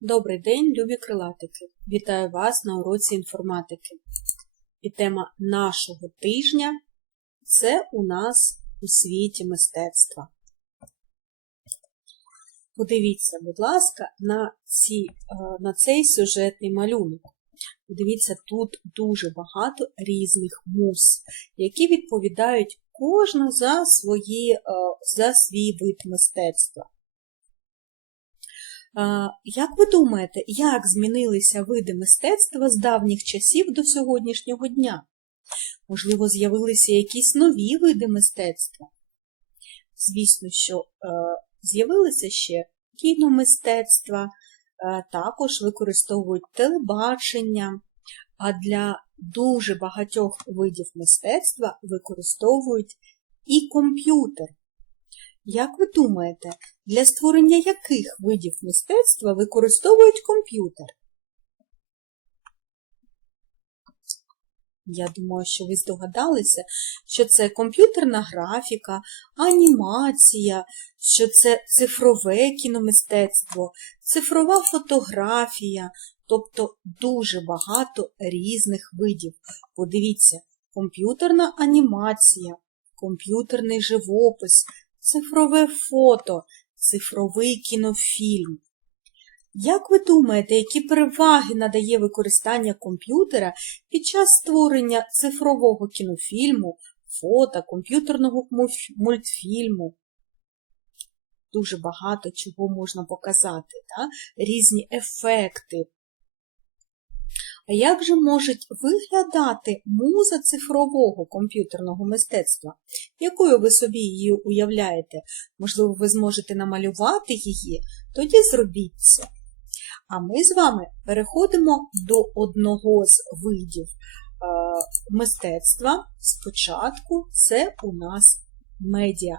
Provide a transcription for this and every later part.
Добрий день, любі крилатики! Вітаю вас на уроці інформатики. І тема нашого тижня це у нас у світі мистецтва. Подивіться, будь ласка, на, ці, е, на цей сюжетний малюнок. Подивіться, тут дуже багато різних муз, які відповідають кожна за, свої, е, за свій вид мистецтва. А, Як ви думаєте, як змінилися види мистецтва з давніх часів до сьогоднішнього дня? Можливо, з'явилися якісь нові види мистецтва? Звісно, що е, з'явилися ще кіномистецтва, е, також використовують телебачення, а для дуже багатьох видів мистецтва використовують і комп'ютер. Як ви думаєте, для створення яких видів мистецтва використовують комп'ютер? Я думаю, що ви здогадалися, що це комп'ютерна графіка, анімація, що це цифрове кіномистецтво, цифрова фотографія, тобто дуже багато різних видів. Подивіться, комп'ютерна анімація, комп'ютерний живопис, цифрове фото, цифровий кінофільм. Як ви думаєте, які переваги надає використання комп'ютера під час створення цифрового кінофільму, фото, комп'ютерного мультфільму? Дуже багато чого можна показати, да? різні ефекти. А як же можуть виглядати муза цифрового комп'ютерного мистецтва? Якою ви собі її уявляєте? Можливо, ви зможете намалювати її? Тоді зробіть це. А ми з вами переходимо до одного з видів е, мистецтва. Спочатку це у нас медіа.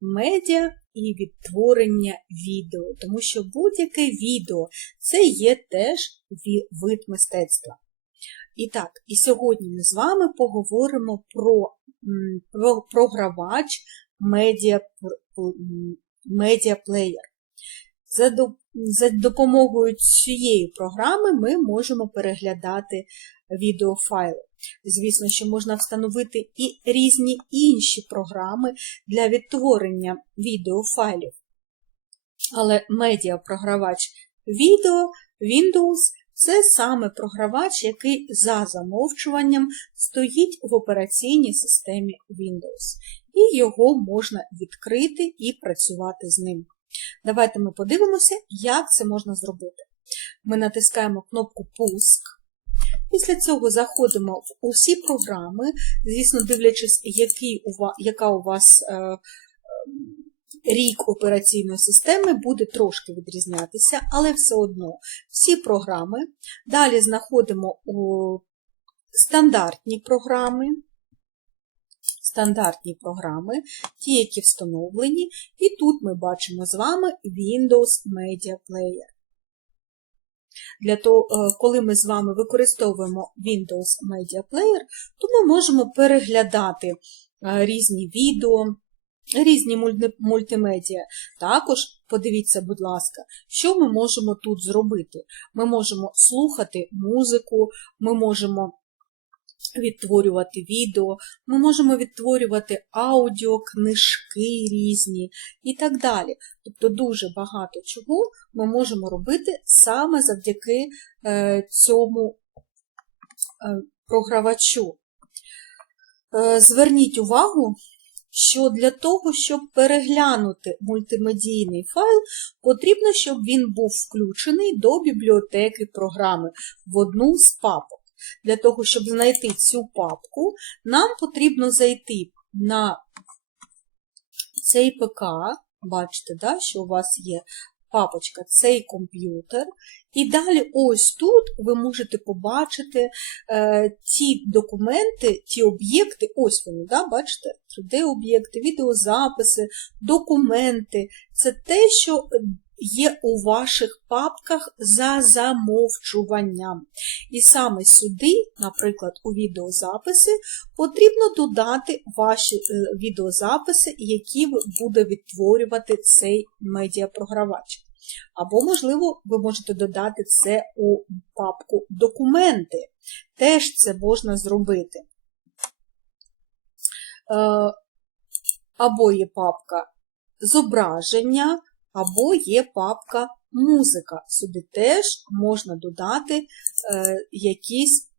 Медіа і відтворення відео, тому що будь-яке відео це є теж вид мистецтва. І так, і сьогодні ми з вами поговоримо про, про програвач медіаплеєр. За, за допомогою цієї програми ми можемо переглядати відеофайли. Звісно, що можна встановити і різні інші програми для відтворення відеофайлів. Але медіапрогравач відео Windows це саме програвач, який за замовчуванням стоїть в операційній системі Windows. І його можна відкрити і працювати з ним. Давайте ми подивимося, як це можна зробити. Ми натискаємо кнопку Пуск. Після цього заходимо в усі програми, звісно, дивлячись, який у вас, яка у вас е, рік операційної системи, буде трошки відрізнятися, але все одно всі програми. Далі знаходимо у стандартні програми. Стандартні програми, ті, які встановлені, і тут ми бачимо з вами Windows Media Player. Для того, коли ми з вами використовуємо Windows Media Player, то ми можемо переглядати різні відео, різні мультимедіа. Також подивіться, будь ласка, що ми можемо тут зробити. Ми можемо слухати музику, ми можемо відтворювати відео, ми можемо відтворювати аудіо, книжки різні і так далі. Тобто дуже багато чого ми можемо робити саме завдяки е, цьому е, програвачу. Е, зверніть увагу, що для того, щоб переглянути мультимедійний файл, потрібно, щоб він був включений до бібліотеки програми в одну з папок. Для того, щоб знайти цю папку, нам потрібно зайти на цей ПК, бачите, да, що у вас є папочка цей комп'ютер. І далі ось тут ви можете побачити е, ті документи, ті об'єкти, ось вони, да, бачите, 3D-об'єкти, відеозаписи, документи. Це те, що є у ваших папках за замовчуванням. І саме сюди, наприклад, у відеозаписи, потрібно додати ваші е, відеозаписи, які буде відтворювати цей медіапрогравач. Або, можливо, ви можете додати це у папку Документи. Теж це можна зробити. Е, Або є папка Зображення, або є папка Музика. Сюди теж можна додати е, якісь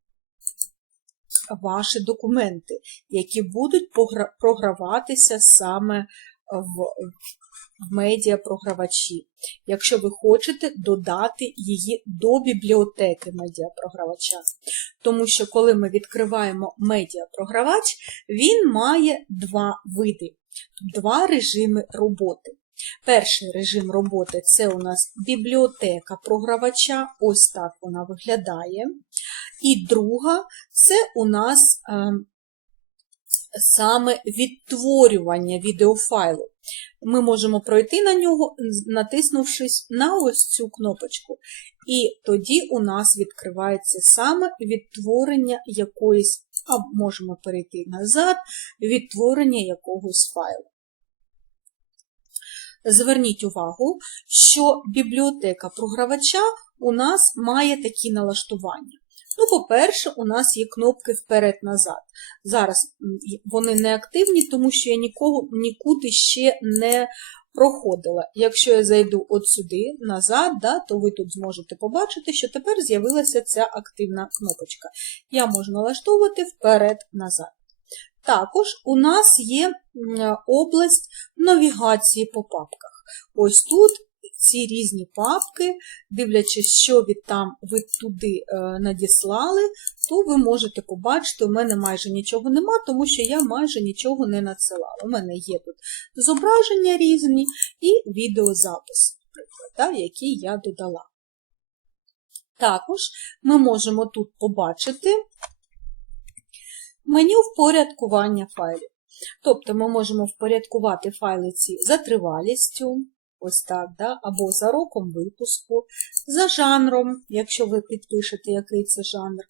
ваші документи, які будуть програватися саме в, в медіапрогравачі. Якщо ви хочете додати її до бібліотеки медіапрогравача. Тому що коли ми відкриваємо медіапрогравач, він має два види, два режими роботи. Перший режим роботи це у нас бібліотека програвача, ось так вона виглядає. І друга це у нас е, саме відтворювання відеофайлу. Ми можемо пройти на нього, натиснувшись на ось цю кнопочку. І тоді у нас відкривається саме відтворення якоїсь, а можемо перейти назад, відтворення якогось файлу. Зверніть увагу, що бібліотека програвача у нас має такі налаштування. Ну, по-перше, у нас є кнопки вперед-назад. Зараз вони не активні, тому що я нікого, нікуди ще не проходила. Якщо я зайду от сюди, назад, да, то ви тут зможете побачити, що тепер з'явилася ця активна кнопочка. Я можу налаштовувати вперед-назад. Також у нас є область навігації по папках. Ось тут ці різні папки, дивлячись, що від там ви туди е, надіслали, то ви можете побачити, у мене майже нічого нема, тому що я майже нічого не надсилала. У мене є тут зображення різні і відеозапис, наприклад, да, які я додала. Також ми можемо тут побачити меню впорядкування файлів. Тобто ми можемо впорядкувати файли ці за тривалістю, ось так, да? або за роком випуску, за жанром, якщо ви підпишете, який це жанр,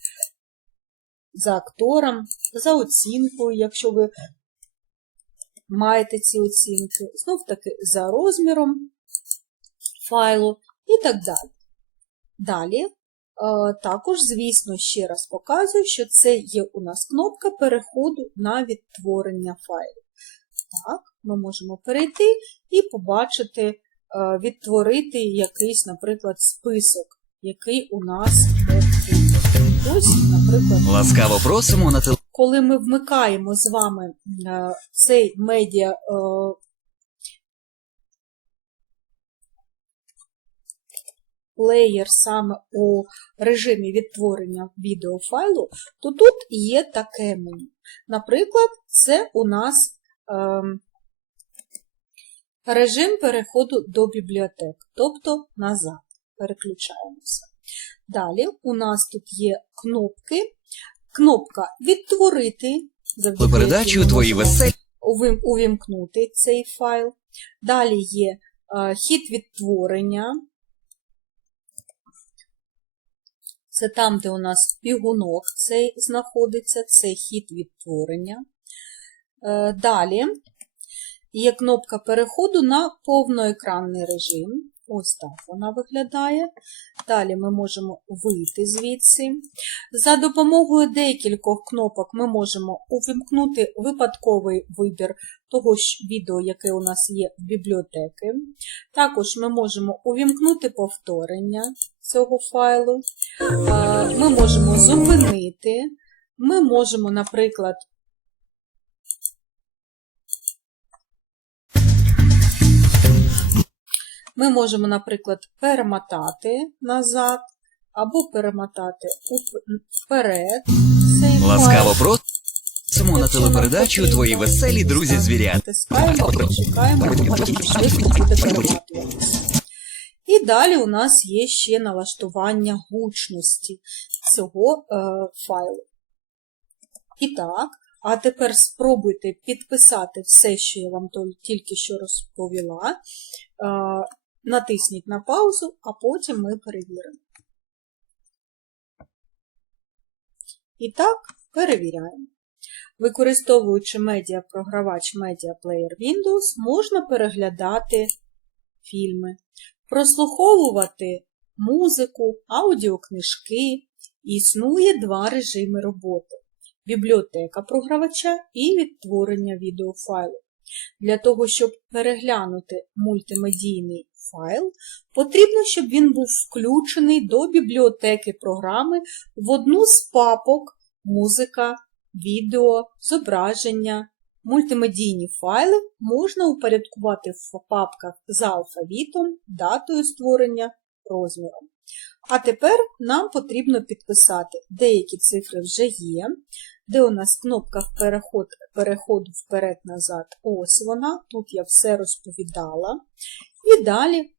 за актором, за оцінкою, якщо ви маєте ці оцінки, знов таки за розміром файлу і так далі. Далі, також, звісно, ще раз показую, що це є у нас кнопка переходу на відтворення файлів. Так, ми можемо перейти і побачити, е, відтворити якийсь, наприклад, список, який у нас. Ось, наприклад, Ласкаво просимо на теле. коли ми вмикаємо з вами е, цей медіа е, плеєр саме у режимі відтворення відеофайлу, то тут є таке меню. Наприклад, це у нас ем, режим переходу до бібліотек, тобто назад. Переключаємося. Далі у нас тут є кнопки. Кнопка Відтворити. Передачу твої веселі. увім- увімкнути цей файл. Далі є е, хід відтворення. Це там, де у нас бігунок цей знаходиться, це хід відтворення. Е, Далі є кнопка переходу на повноекранний режим. Ось так вона виглядає. Далі ми можемо вийти звідси. За допомогою декількох кнопок ми можемо увімкнути випадковий вибір того ж відео, яке у нас є в бібліотеки. Також ми можемо увімкнути повторення цього файлу. Ми можемо зупинити. Ми можемо, наприклад, Ми можемо, наприклад, перемотати назад або перемотати вперед. Цей. Ласкаво просимо на телепередачу твої веселі друзі звірят. Натискаємо і чекаємо, буде перематуватися. І далі у нас є ще налаштування гучності цього е, файлу. І так, а тепер спробуйте підписати все, що я вам тільки що розповіла. Натисніть на паузу, а потім ми перевіримо. І так, перевіряємо. Використовуючи медіапрогравач Player Windows, можна переглядати фільми, прослуховувати музику, аудіокнижки. Існує два режими роботи бібліотека програвача і відтворення відеофайлу. Для того, щоб переглянути мультимедійний файл, потрібно, щоб він був включений до бібліотеки програми в одну з папок музика, відео, зображення. Мультимедійні файли можна упорядкувати в папках за алфавітом, датою створення, розміром. А тепер нам потрібно підписати деякі цифри вже є, де у нас кнопка переход, переходу вперед-назад, ось вона, тут я все розповідала. І далі,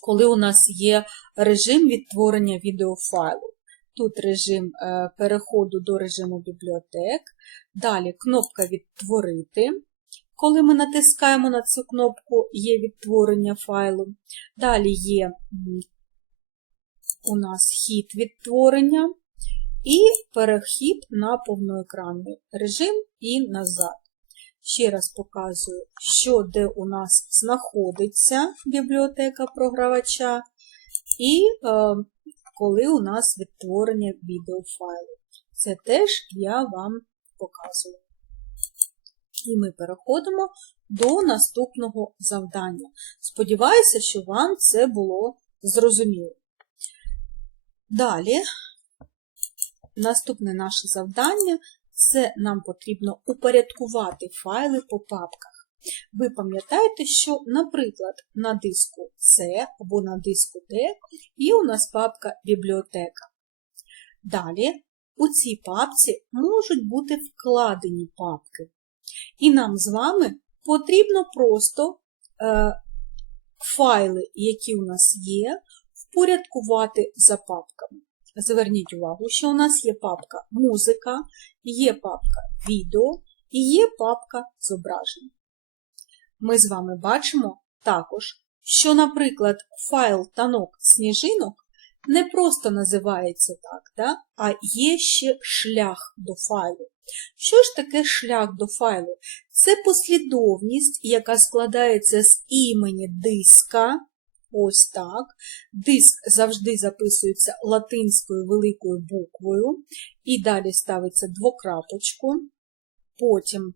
коли у нас є режим відтворення відеофайлу. Тут режим е, переходу до режиму бібліотек. Далі кнопка Відтворити. Коли ми натискаємо на цю кнопку, є відтворення файлу. Далі є у нас хід відтворення і перехід на повноекранний режим і назад. Ще раз показую, що де у нас знаходиться бібліотека програвача, і е, коли у нас відтворення відеофайлу. Це теж я вам показую. І ми переходимо до наступного завдання. Сподіваюся, що вам це було зрозуміло. Далі, наступне наше завдання це нам потрібно упорядкувати файли по папках. Ви пам'ятаєте, що, наприклад, на диску C або на диску D є у нас папка бібліотека. Далі у цій папці можуть бути вкладені папки. І нам з вами потрібно просто е, файли, які у нас є, впорядкувати за папками. Зверніть увагу, що у нас є папка музика, є папка відео і є папка зображень. Ми з вами бачимо також, що, наприклад, файл танок сніжинок не просто називається так, да? а є ще шлях до файлу. Що ж таке шлях до файлу? Це послідовність, яка складається з імені диска. Ось так. Диск завжди записується латинською великою буквою, і далі ставиться двокрапочку, потім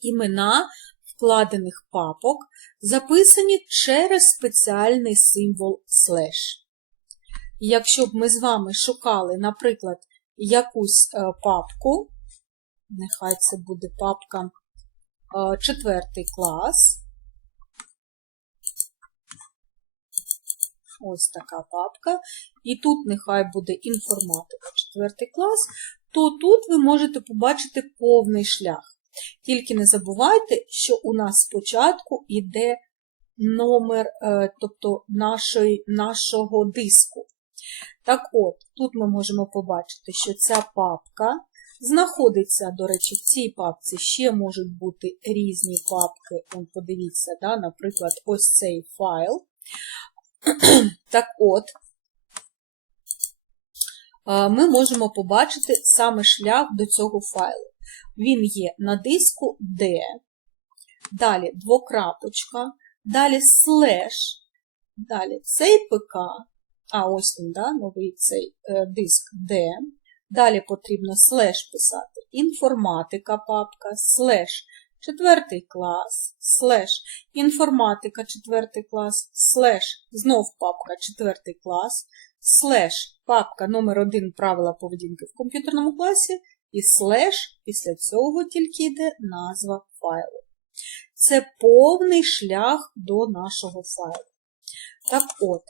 імена вкладених папок записані через спеціальний символ слеш. Якщо б ми з вами шукали, наприклад, якусь е, папку, нехай це буде папка 4 клас, ось така папка, і тут нехай буде інформатика 4 клас, то тут ви можете побачити повний шлях. Тільки не забувайте, що у нас спочатку йде номер е, тобто нашої, нашого диску. Так от, тут ми можемо побачити, що ця папка знаходиться, до речі, в цій папці ще можуть бути різні папки. Подивіться, да, наприклад, ось цей файл. Так от, ми можемо побачити саме шлях до цього файлу. Він є на диску D, далі двокрапочка, далі слеш, далі цей ПК, а ось він, да, новий цей е, диск D, далі потрібно слеш писати. Інформатика папка, слеш четвертий клас, слеш інформатика четвертий клас, слеш знов папка четвертий клас, слеш папка номер 1 правила поведінки в комп'ютерному класі, і слеш після цього тільки йде назва файлу. Це повний шлях до нашого файлу. Так от,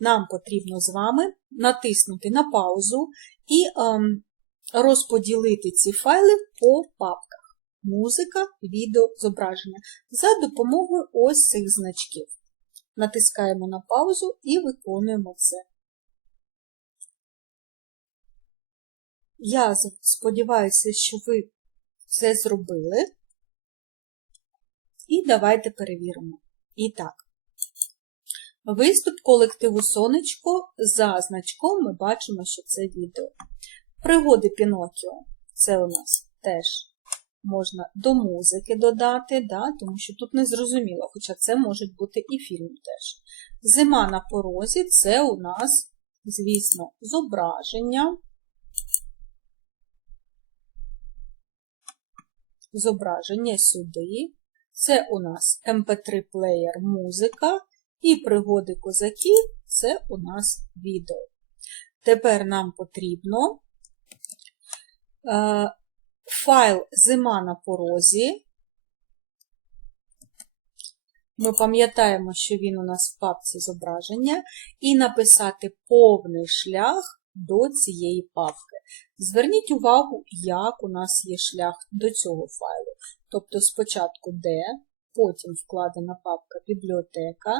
нам потрібно з вами натиснути на паузу і ем, розподілити ці файли по папках. Музика, відео, зображення за допомогою ось цих значків. Натискаємо на паузу і виконуємо це. Я сподіваюся, що ви це зробили. І давайте перевіримо. І так, виступ колективу Сонечко за значком ми бачимо, що це відео. Пригоди Пінокіо це у нас теж можна до музики додати, да, тому що тут не зрозуміло, хоча це можуть бути і фільм теж. Зима на порозі це у нас, звісно, зображення. Зображення сюди. Це у нас MP3 плеєр музика. І пригоди козаків це у нас відео. Тепер нам потрібно е, файл Зима на порозі. Ми пам'ятаємо, що він у нас в папці зображення, і написати повний шлях до цієї папки. Зверніть увагу, як у нас є шлях до цього файлу. Тобто спочатку D, потім вкладена папка бібліотека,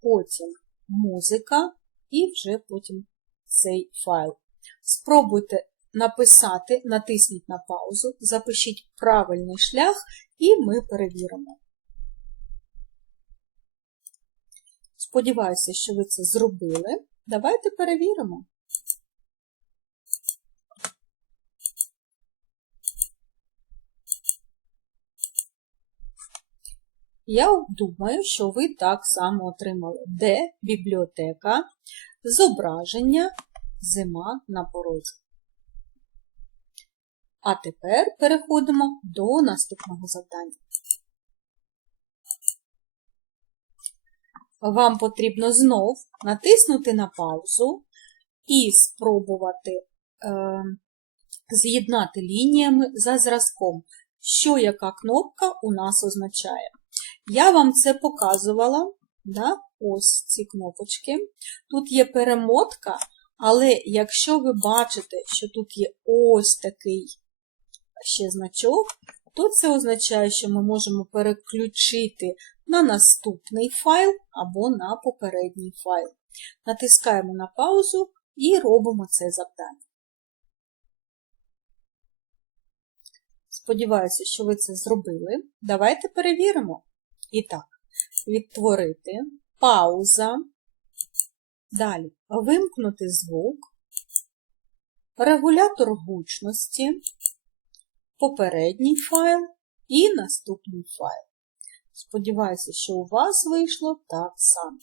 потім музика і вже потім цей файл. Спробуйте написати, натисніть на паузу, запишіть правильний шлях і ми перевіримо. Сподіваюся, що ви це зробили. Давайте перевіримо. Я думаю, що ви так само отримали. Де бібліотека, зображення, зима на порозі. А тепер переходимо до наступного завдання. Вам потрібно знов натиснути на паузу і спробувати е, з'єднати лініями за зразком, що яка кнопка у нас означає. Я вам це показувала, да? ось ці кнопочки. Тут є перемотка, але якщо ви бачите, що тут є ось такий ще значок, то це означає, що ми можемо переключити на наступний файл або на попередній файл. Натискаємо на паузу і робимо це завдання. Сподіваюся, що ви це зробили. Давайте перевіримо. І так, відтворити, пауза. Далі вимкнути звук, регулятор гучності, попередній файл і наступний файл. Сподіваюся, що у вас вийшло так само.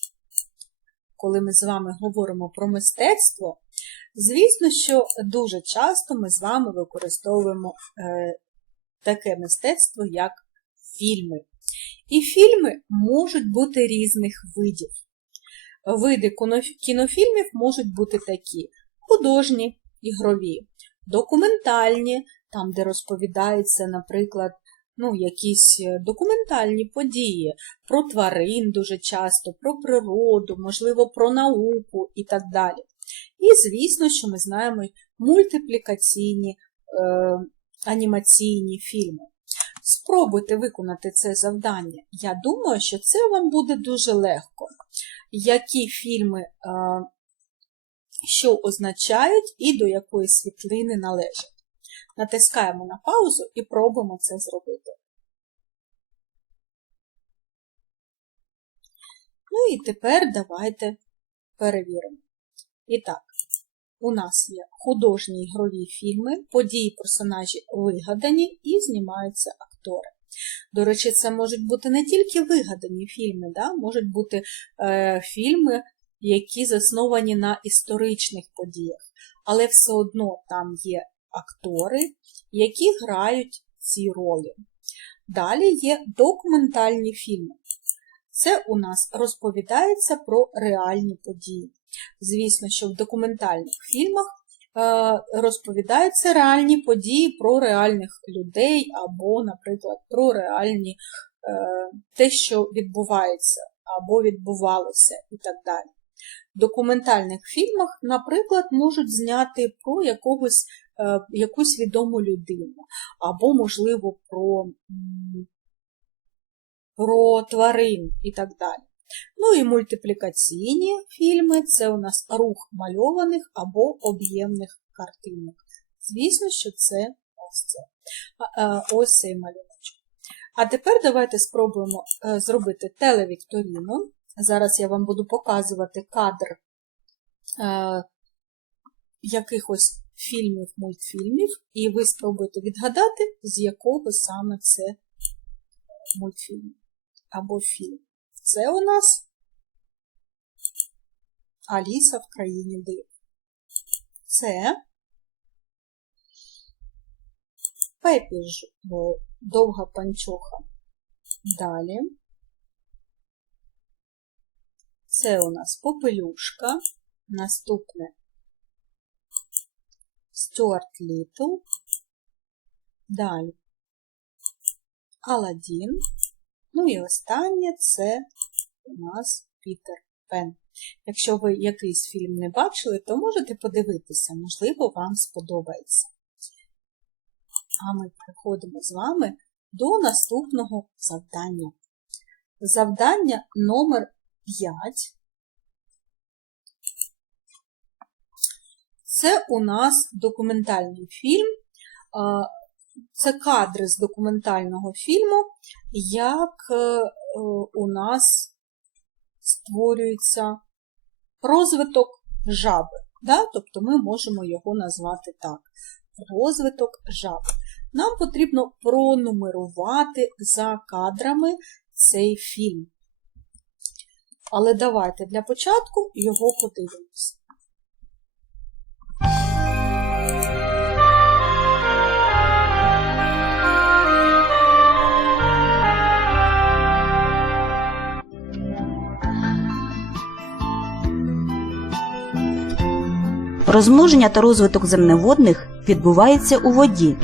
Коли ми з вами говоримо про мистецтво, звісно, що дуже часто ми з вами використовуємо е, таке мистецтво, як фільми. І фільми можуть бути різних видів. Види кінофільмів можуть бути такі: художні, ігрові, документальні, там, де розповідаються, наприклад, ну, якісь документальні події про тварин дуже часто, про природу, можливо, про науку і так далі. І, звісно, що ми знаємо мультиплікаційні е, анімаційні фільми. Спробуйте виконати це завдання. Я думаю, що це вам буде дуже легко. Які фільми, е, що означають і до якої світлини належать. Натискаємо на паузу і пробуємо це зробити. Ну і тепер давайте перевіримо. І так, у нас є художні ігрові фільми, події персонажі вигадані і знімаються актори. До речі, це можуть бути не тільки вигадані фільми, да? можуть бути е, фільми, які засновані на історичних подіях, але все одно там є актори, які грають ці ролі. Далі є документальні фільми. Це у нас розповідається про реальні події. Звісно, що в документальних фільмах е, розповідаються реальні події про реальних людей, або, наприклад, про реальні е, те, що відбувається, або відбувалося, і так далі. В документальних фільмах, наприклад, можуть зняти про якогось, якусь відому людину, або, можливо, про, про тварин і так далі. Ну і мультиплікаційні фільми це у нас рух мальованих або об'ємних картинок. Звісно, що це ось це. Ось цей малюночок. А тепер давайте спробуємо е, зробити телевікторіну. Зараз я вам буду показувати кадр е, якихось фільмів, мультфільмів, і ви спробуєте відгадати, з якого саме це мультфільм або фільм. Це у нас Аліса в країні див. Це Пепі ж довга панчоха. Далі. Це у нас попелюшка. Наступне Стюарт Літл. Далі Аладдін. Ну і останнє це у нас Пітер Пен. Якщо ви якийсь фільм не бачили, то можете подивитися, можливо, вам сподобається. А ми переходимо з вами до наступного завдання. Завдання номер 5. Це у нас документальний фільм. Це кадри з документального фільму, як е, у нас створюється розвиток жаби. Да? Тобто ми можемо його назвати так. Розвиток жаби. Нам потрібно пронумерувати за кадрами цей фільм. Але давайте для початку його подивимося. Розмноження та розвиток земноводних відбувається у воді.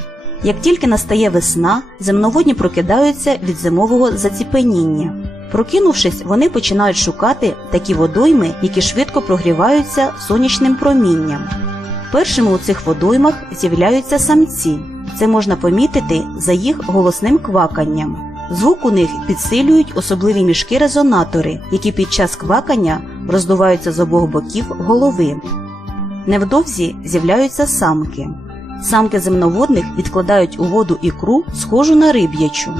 Як тільки настає весна, земноводні прокидаються від зимового заціпеніння. Прокинувшись, вони починають шукати такі водойми, які швидко прогріваються сонячним промінням. Першими у цих водоймах з'являються самці. Це можна помітити за їх голосним кваканням. Звук у них підсилюють особливі мішки-резонатори, які під час квакання роздуваються з обох боків голови. Невдовзі з'являються самки. Самки земноводних відкладають у воду ікру, схожу на риб'ячу.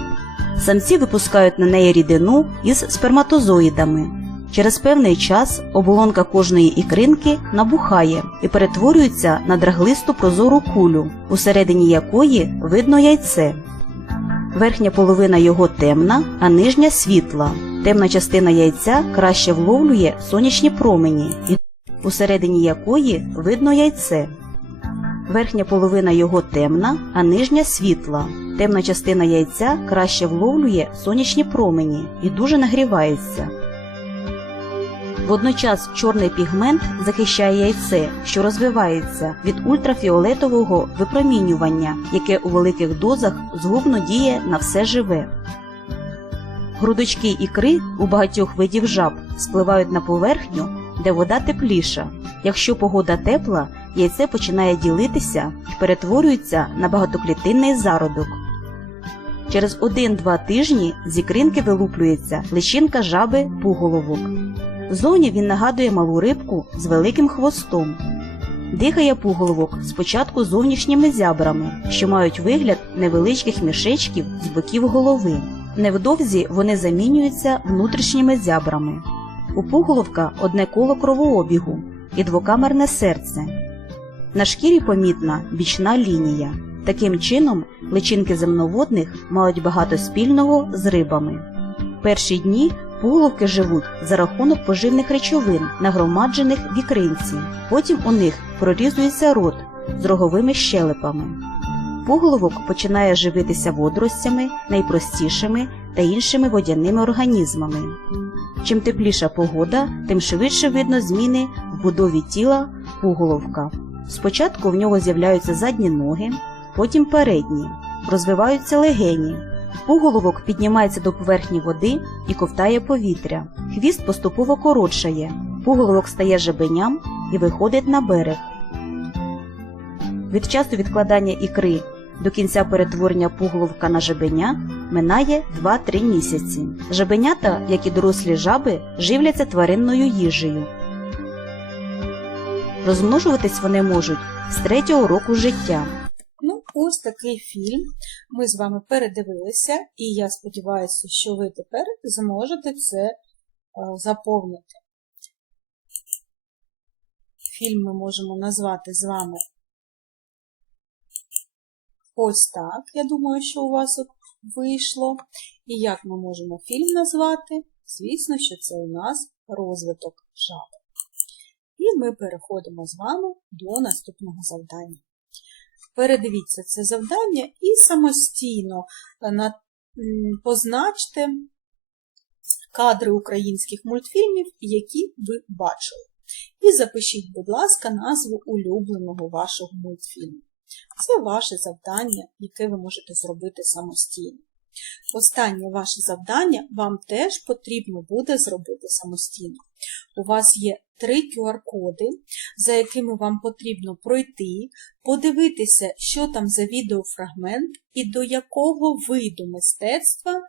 Самці випускають на неї рідину із сперматозоїдами. Через певний час оболонка кожної ікринки набухає і перетворюється на драглисту прозору кулю, усередині якої видно яйце. Верхня половина його темна, а нижня світла. Темна частина яйця краще вловлює сонячні промені, усередині якої видно яйце. Верхня половина його темна, а нижня світла. Темна частина яйця краще вловлює сонячні промені і дуже нагрівається. Водночас чорний пігмент захищає яйце, що розвивається від ультрафіолетового випромінювання, яке у великих дозах згубно діє на все живе. Грудочки ікри у багатьох видів жаб спливають на поверхню, де вода тепліша. Якщо погода тепла, яйце починає ділитися і перетворюється на багатоклітинний зародок. Через 1-2 тижні з ікринки вилуплюється личинка жаби пуголовок. Зовні він нагадує малу рибку з великим хвостом. Дихає пуголовок спочатку зовнішніми зябрами, що мають вигляд невеличких мішечків з боків голови. Невдовзі вони замінюються внутрішніми зябрами. У пуголовка одне коло кровообігу і двокамерне серце. На шкірі помітна бічна лінія. Таким чином, личинки земноводних мають багато спільного з рибами. Перші дні пуголовки живуть за рахунок поживних речовин, нагромаджених в ікринці. Потім у них прорізується рот з роговими щелепами. Пуголовок починає живитися водоростями, найпростішими та іншими водяними організмами. Чим тепліша погода, тим швидше видно зміни в будові тіла пуголовка. Спочатку в нього з'являються задні ноги, потім передні, розвиваються легені. Пуголовок піднімається до поверхні води і ковтає повітря. Хвіст поступово коротшає. Пуголовок стає жабеням і виходить на берег. Від часу відкладання ікри до кінця перетворення пуголовка на жабеня минає 2-3 місяці. Жабенята, як і дорослі жаби, живляться тваринною їжею. Розмножуватись вони можуть з третього року життя. Ну, ось такий фільм ми з вами передивилися, і я сподіваюся, що ви тепер зможете це е, заповнити. Фільм ми можемо назвати з вами ось так. Я думаю, що у вас от вийшло. І як ми можемо фільм назвати? Звісно, що це у нас розвиток жаби. І ми переходимо з вами до наступного завдання. Передивіться це завдання і самостійно е, позначте кадри українських мультфільмів, які ви бачили. І запишіть, будь ласка, назву улюбленого вашого мультфільму. Це ваше завдання, яке ви можете зробити самостійно. Останнє ваше завдання вам теж потрібно буде зробити самостійно. У вас є три QR-коди, за якими вам потрібно пройти, подивитися, що там за відеофрагмент і до якого виду мистецтва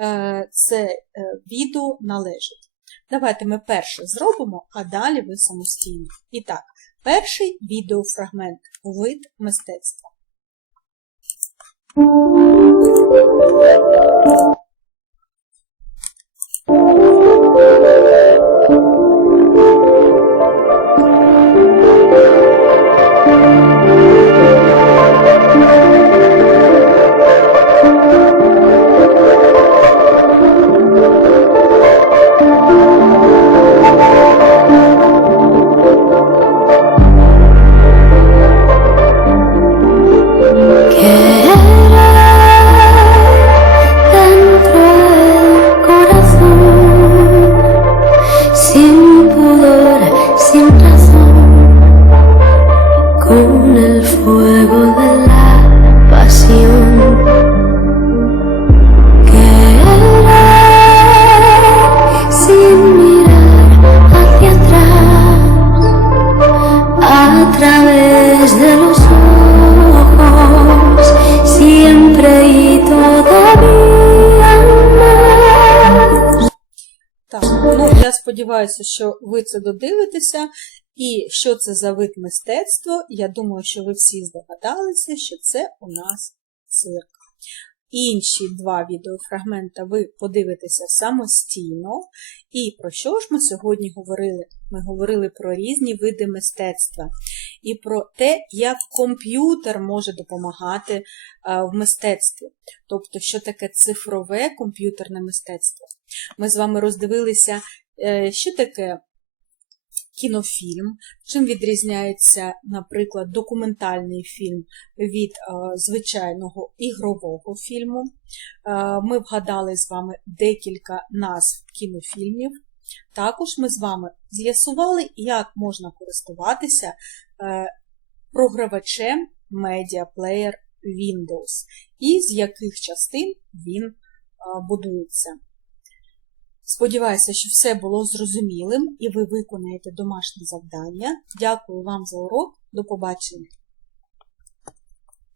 е, це е, відео належить. Давайте ми перше зробимо, а далі ви самостійно. І так, перший відеофрагмент вид мистецтва. Сподіваюся, що ви це додивитеся. І що це за вид мистецтва? Я думаю, що ви всі здогадалися, що це у нас цирк. Інші два відеофрагмента ви подивитеся самостійно. І про що ж ми сьогодні говорили? Ми говорили про різні види мистецтва і про те, як комп'ютер може допомагати е, в мистецтві. Тобто, що таке цифрове комп'ютерне мистецтво. Ми з вами роздивилися, що таке кінофільм, чим відрізняється, наприклад, документальний фільм від е, звичайного ігрового фільму. Е, Ми вгадали з вами декілька назв кінофільмів. Також ми з вами з'ясували, як можна користуватися е, програвачем Player Windows і з яких частин він е, будується. Сподіваюся, що все було зрозумілим і ви виконаєте домашнє завдання. Дякую вам за урок. До побачення!